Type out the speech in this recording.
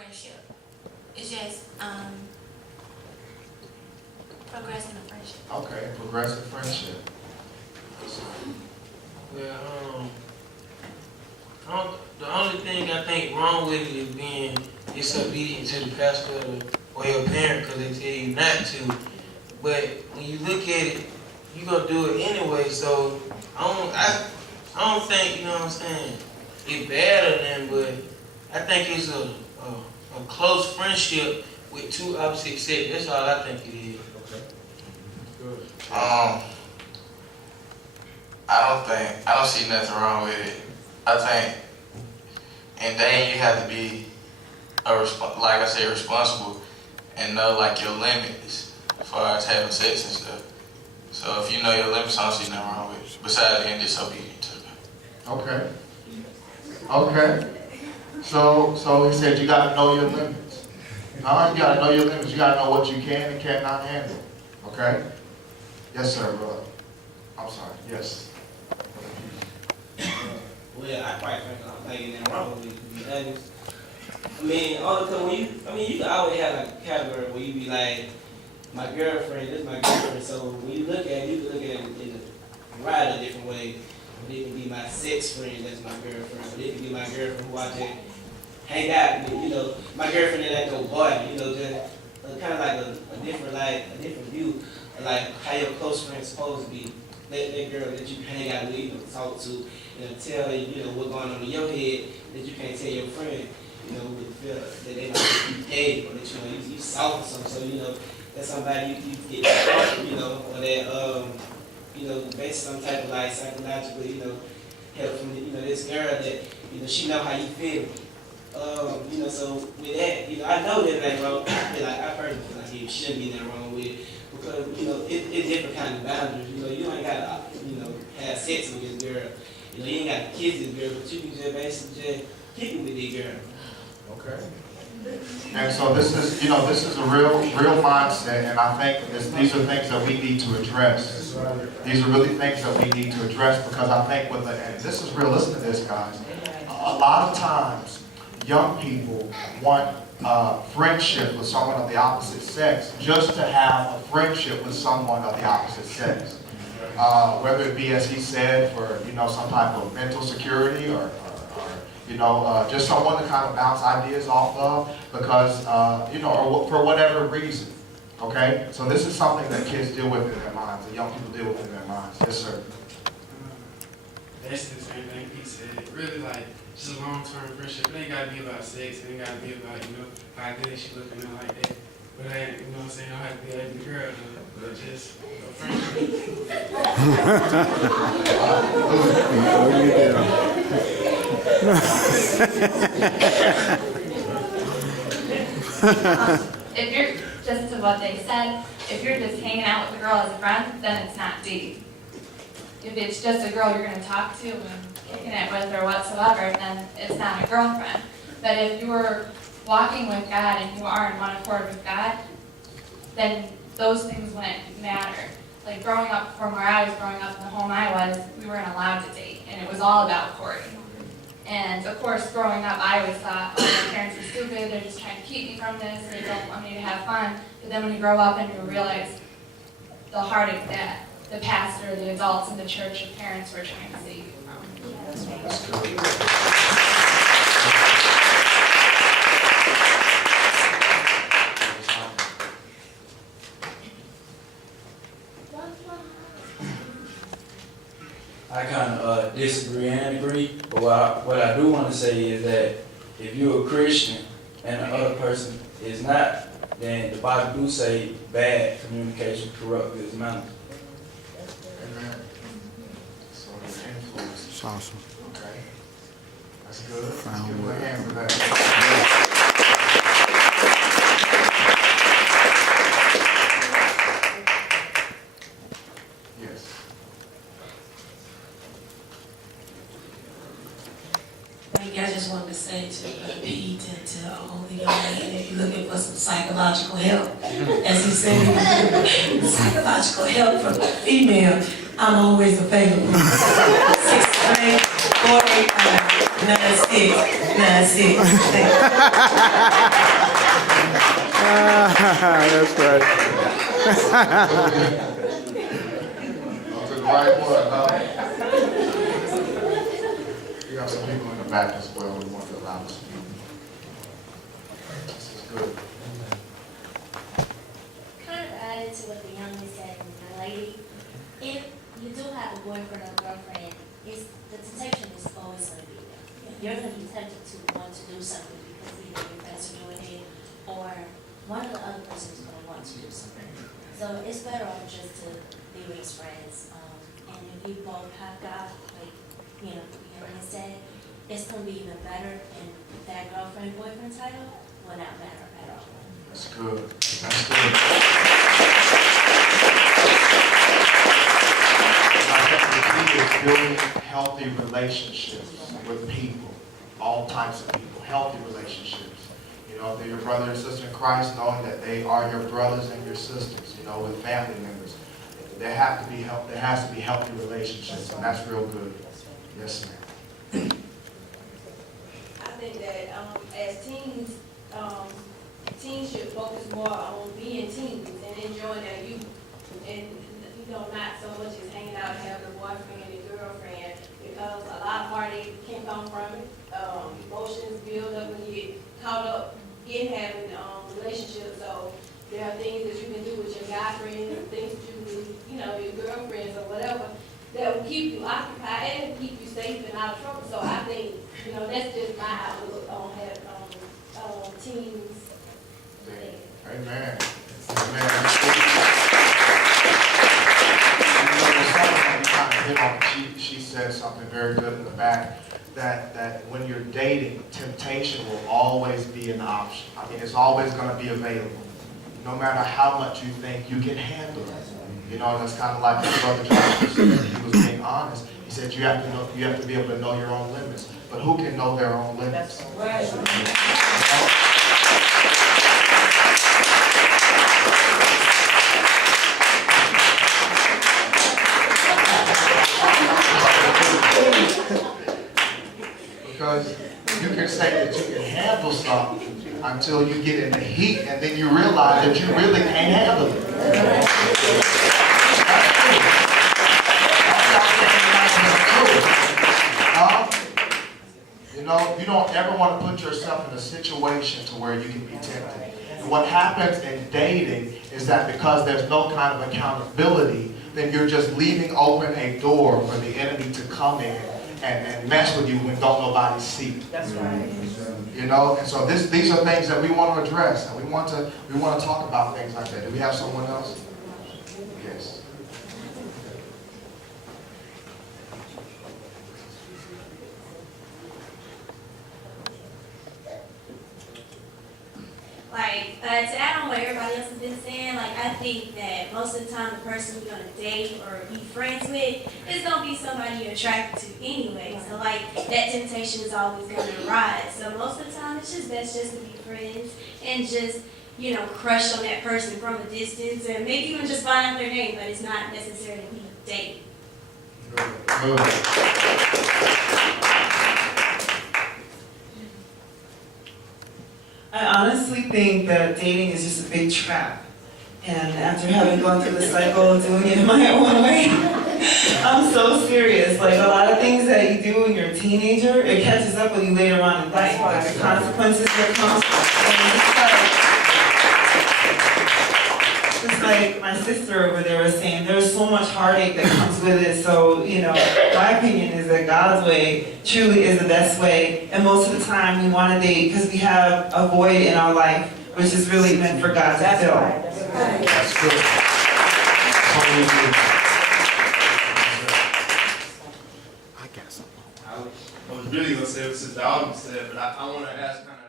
friendship. It's just progressing a friendship. Okay, progressive friendship. Well, the only thing I think wrong with it is being disobedient to the pastor or your parent because they tell you not to. But when you look at it, you're gonna do it anyway. So I don't think, you know what I'm saying, it's bad or nothing, but I think it's a close friendship with two opposite sex. That's all I think it is. Okay. Good. I don't see nothing wrong with it. I think, and then you have to be like I said, responsible and know like your limits as far as having sex and stuff. So if you know your limits, I don't see nothing wrong with it. Besides being disobedient to them. Okay. Okay. So he said you got to know your limits. You got to know your limits. You got to know what you can and cannot handle. Okay? Yes, sir, brother. I'm sorry. Yes. Well, I quite frankly don't think anything wrong with it, to be honest. I mean, all the time you can always have like a category where you be like, my girlfriend, this is my girlfriend. So when you look at it, you can look at it in a variety of different ways. But it can be my sex friend, that's my girlfriend. But it can be my girlfriend who I just hang out with, you know, my girlfriend that ain't no boy, you know, just kind of like a different view of like how your close friend's supposed to be. That girl that you hang out with, you know, talk to, you know, tell her, you know, what's going on in your head that you can't tell your friend, you know, with the feel that they might be gay or that, you know, you soft or something. So, you know, that's somebody you get you know, or that, you know, based some type of like psychological, you know, help from, you know, this girl that, you know, she know how you feel. You know, so with that, you know, I know that ain't wrong. I feel like I personally feel like it shouldn't be that wrong with it. Because, you know, it's different kind of boundaries. You know, you ain't got to, you know, have sex with this girl. You know, you ain't got to kiss this girl, but you can just basically just kick it with this girl. Okay. And so this is, you know, this is a real mindset, and I think these are things that we need to address. These are really things that we need to address because I think and this is real, listen to this, guys. A lot of times, young people want friendship with someone of the opposite sex just to have a friendship with someone of the opposite sex. Whether it be, as he said, for, you know, some type of mental security or you know, just someone to kind of bounce ideas off of because, you know, or for whatever reason. Okay? So this is something that kids deal with in their minds, that young people deal with in their minds. Yes, sir. That's the same thing he said. Really, like, just a long-term friendship. It ain't got to be about sex. It ain't got to be about, you know, how good she looking and like that. But I ain't, you know what I'm saying, I don't have to be an ugly girl, though. But just a friendship. If you're, just to what they said, if you're just hanging out with a girl as a friend, then it's not deep. If it's just a girl you're going to talk to and kicking it with or whatsoever, then it's not a girlfriend. But if you're walking with God and you are in one accord with God, then those things wouldn't matter. Like growing up from where I was growing up in the home I was, we weren't allowed to date, and it was all about courting. And of course, growing up, I always thought, oh, my parents are stupid, they're just trying to keep me from this, they don't want me to have fun. But then when you grow up and you realize the heartache that the pastor, the adults in the church, and parents were trying to save you from. That's good. I kind of disagree and agree, but what I do want to say is that if you're a Christian and the other person is not, then the Bible do say bad communication corrupt good manners. Amen. So the influence. That's awesome. Okay. That's good. Let's Found give him a word. hand for that. Yes. I just wanted to say to Pete and to all the young men, if you're looking for some psychological help, as he said, psychological help from a female, I'm always available. 6'3", 4'8", That's right. Go to the right one, huh? We got some people in the back as well we want to allow to speak. This is good. Kind of added to what the young man said, my lady, if you do have a boyfriend or girlfriend, the temptation is always going to be there. You're going to be tempted to want to do something because either your friends are doing it or one of the other person is going to want to do something. So it's better off just to be with his friends. And if you both have God, like, you know what I said, it's going to be even better, and that girlfriend, boyfriend title will not matter at all. That's good. That's good. I think the key is building healthy relationships with people, all types of people, healthy relationships. You know, if they're your brother and sister in Christ, knowing that they are your brothers and your sisters, you know, with family members. There has to be healthy relationships, and that's real good. Yes, ma'am. I think that as teens, teens should focus more on being teens and enjoying their youth, and not so much as hanging out and having a boyfriend and girlfriend, because a lot of heartache can come from it. Emotions build up when you get caught up in having relationships. So there are things that you can do with your guy friends, things that you can do, your girlfriends or whatever, that will keep you occupied and keep you safe and out of trouble. So I think, that's just my outlook on having teens. Amen. Amen. She said something very good in the back, that when you're dating, temptation will always be an option. I mean, it's always going to be available, no matter how much you think you can handle it. That's kind of like Brother Joshua said. He was being honest. He said you have to be able to know your own limits. But who can know their own limits? Because you can say that you can handle something until you get in the heat, and then you realize that you really can't handle it. You don't ever want to put yourself in a situation to where you can be tempted. And what happens in dating is that because there's no kind of accountability, then you're just leaving open a door for the enemy to come in and mess with you when don't nobody see. That's right. And so these are things that we want to address, and we want to talk about things like that. Do we have someone else? Yes. To add on what everybody else has been saying, I think that most of the time the person you're gonna date or be friends with is gonna be somebody you're attracted to anyway. So that temptation is always gonna arise. So most of the time it's just best just to be friends and just, crush on that person from a distance, and maybe even just find out their name, but it's not necessarily dating. Good. I honestly think that dating is just a big trap. And after having gone through the cycle of doing it my own way, I'm so serious. A lot of things that you do when you're a teenager, it catches up with you later on in life. The consequences that come. Just like my sister over there was saying, there's so much heartache that comes with it. So, my opinion is that God's way truly is the best way. And most of the time we want to date because we have a void in our life, which is really meant for God to fill. That's good. I got something. I was really going to say what Sister Autumn said, but I want to ask kind of